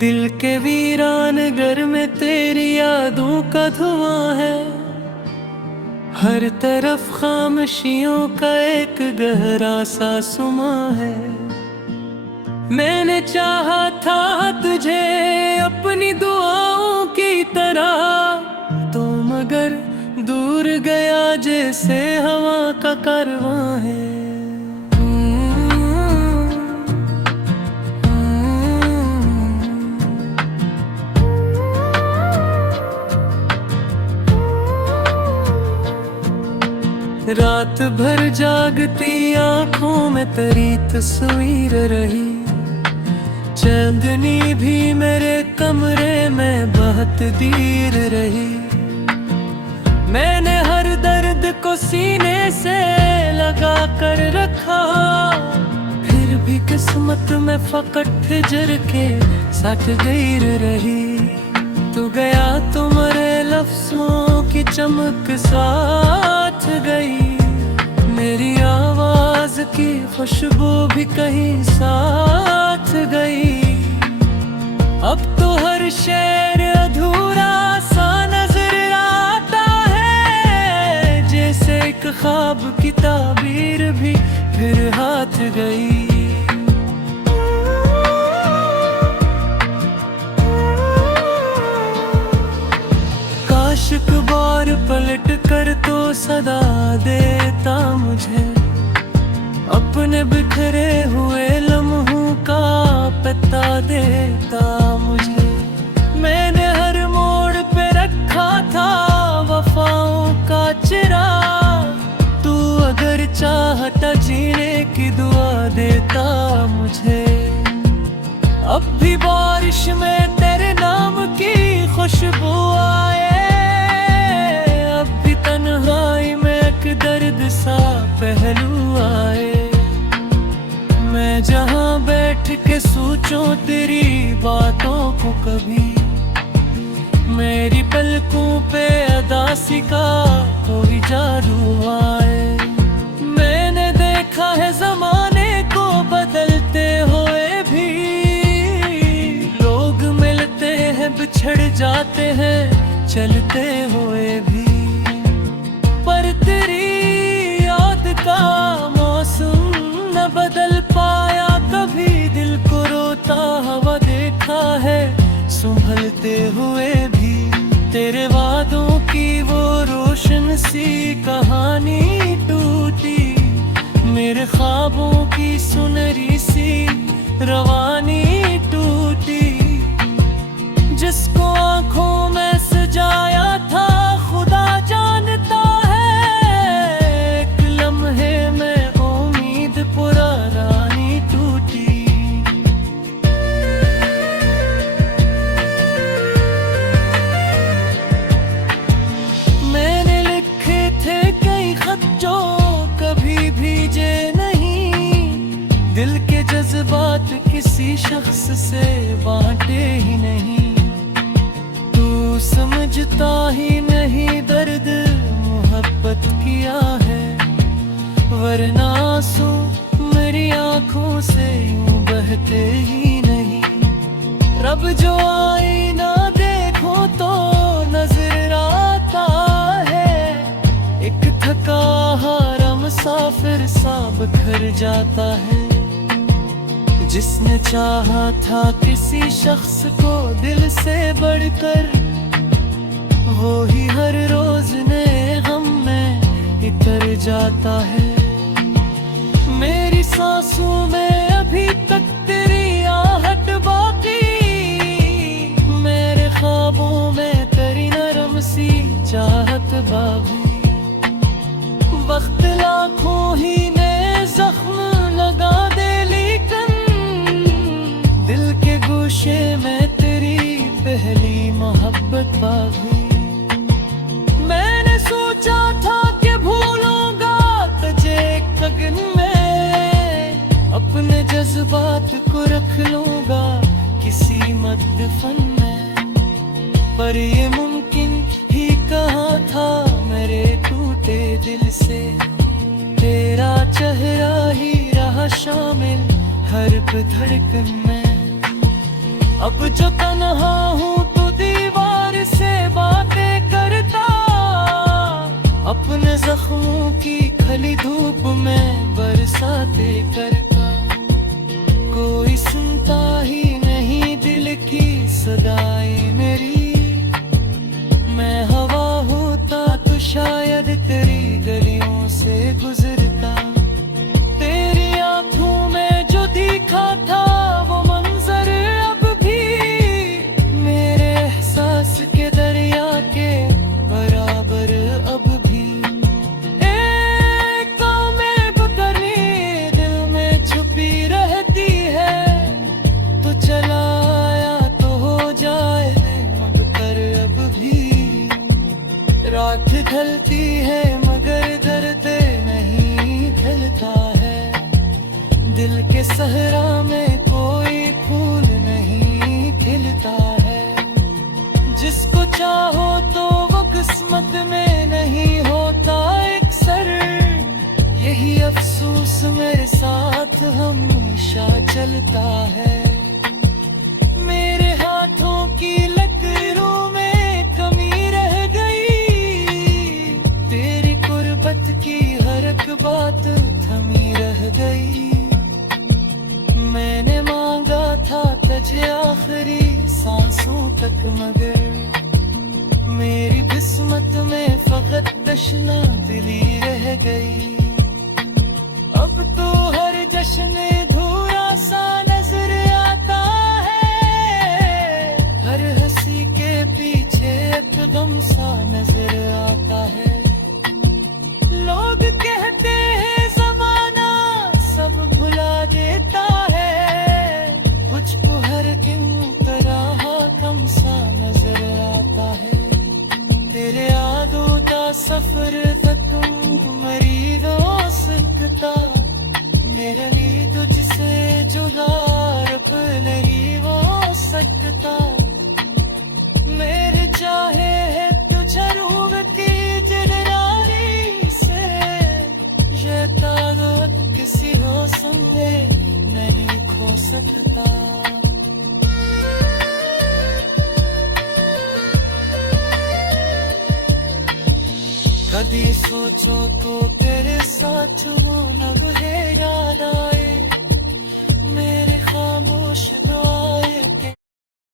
दिल के वीरान घर में तेरी यादों का धुआं है। हर तरफ खामोशियों का एक गहरा सा सुमा है। मैंने चाहा था तुझे अपनी दुआओं की तरह, तो मगर दूर गया जैसे हवा का कारवां है। रात भर जागती आंखों में तेरी तस्वीर रही। चांदनी भी मेरे कमरे में बहुत देर रही। मैंने हर दर्द को सीने से लगा कर रखा, फिर भी किस्मत में फकट हिजर के साथ गैर रही। तू गया तो मेरे लफ्ज़ों की चमक साथ गई। मेरी आवाज की खुशबू भी कहीं साथ गई। अब तो हर शेर अधूरा सा नजर आता है, जैसे एक ख्वाब की ताबीर भी फिर हाथ गई। काश बार पलट कर तो सदा देता मुझे, अपने बिखरे हुए लम्हों का पता देता मुझे। मैंने हर मोड़ पे रखा था वफाओं का चिराग, तू अगर चाहता जीने की दुआ देता मुझे। अब भी बारिश में तेरे नाम की खुशबू आए, तन्हाई में एक दर्द सा पहलू आए। मैं जहाँ बैठ के सोचूं तेरी बातों को कभी, मेरी पलकों पे अदासी का कोई जादू आए। मैंने देखा है ज़माने को बदलते हुए भी, लोग मिलते हैं बिछड़ जाते हैं चलते हुए भी। पर तेरी याद का मौसम न बदल पाया कभी। दिल को रोता हुआ देखा है संभलते हुए भी। तेरे वादों की वो रोशन सी कहानी टूटी, मेरे ख्वाबों की सुनहरी सी रवानी टूटी। जिसको आंखों में सजाया था खुदा जानता, पुरानी टूटी। मैंने लिखे थे कई खत जो कभी भेजे नहीं, दिल के जज्बात किसी शख्स से बांटे ही नहीं। तू समझता ही नहीं दर्द मोहब्बत किया है, वरना आंसू मेरी आंखों से यूं बहते ही नहीं। रब जो आईना देखो तो नजर आता है, एक थका हारा मुसाफिर सा बिखर जाता है। जिसने चाहा था किसी शख्स को दिल से बढ़कर, वो ही हर रोज नए गम में इतर जाता है। मेरी सांसों में अभी तक तेरी आहट बाकी, मेरे ख्वाबों में तेरी नरम सी चाहत बाकी। वक्त लाखों ही ने जख्म लगा दे, लेकिन दिल के गोशे में तेरी पहली मोहब्बत बाकी। मैंने सोचा था कि भूलूंगा तुझे गगन में, अपने जज्बात को रख लूंगा किसी मदफन में। पर ये मुमकिन ही कहाँ था मेरे टूटे दिल से। तेरा चेहरा ही रहा शामिल हर धड़कन में। अब जो तन्हा हूँ तो दीवार से बातें करता, अपने जख्मों की खली धूप में बरसाते करता। कोई सुनता ही नहीं दिल की सदाएं मेरी। मैं हवा होता तो शायद तेरी गलियों से गुजरता। तेरी आंखों में जो दिखा था वो मंजर अब भी मेरे एहसास के दरिया के बराबर अब भी। एक में गुजरनी दिल में छुपी रहती है, तो चला आया तो हो जाए मगर अब भी। रात ढलती है मगर दर्द नहीं ढलता है। दिल के सहरा में कोई फूल नहीं खिलता है। जिसको चाहो तो वो किस्मत में नहीं होता एक सर। यही अफसोस मेरे साथ हमेशा चलता है। मेरे हाथों की लकीरों में कमी रह गई। तेरी गुर्बत की हर एक बात थमी रह गई। मैंने मांगा था तुझे आखिरी सांसों तक मगर मेरी किस्मत में फकत तशना दिली रह गई। अब तो हर जश्न धूरा सा नजर आता है। हर हंसी के पीछे एक गम सा नजर आता है। लोग कहते हैं जमाना सब भुला देता है। मुझको हर दिन तरह कम सा नजर आता है। तेरे यादों का सफर तक मरीद हो सकता। मेरे लिए तुझसे जुदा रब नहीं हो सकता। मेरे चाहे है तुझे रूबती जिलरानी से। ये ताकत किसी हो समझे नहीं खो सकता। कभी सोचो तो तेरे साथ वो लब है याद आए।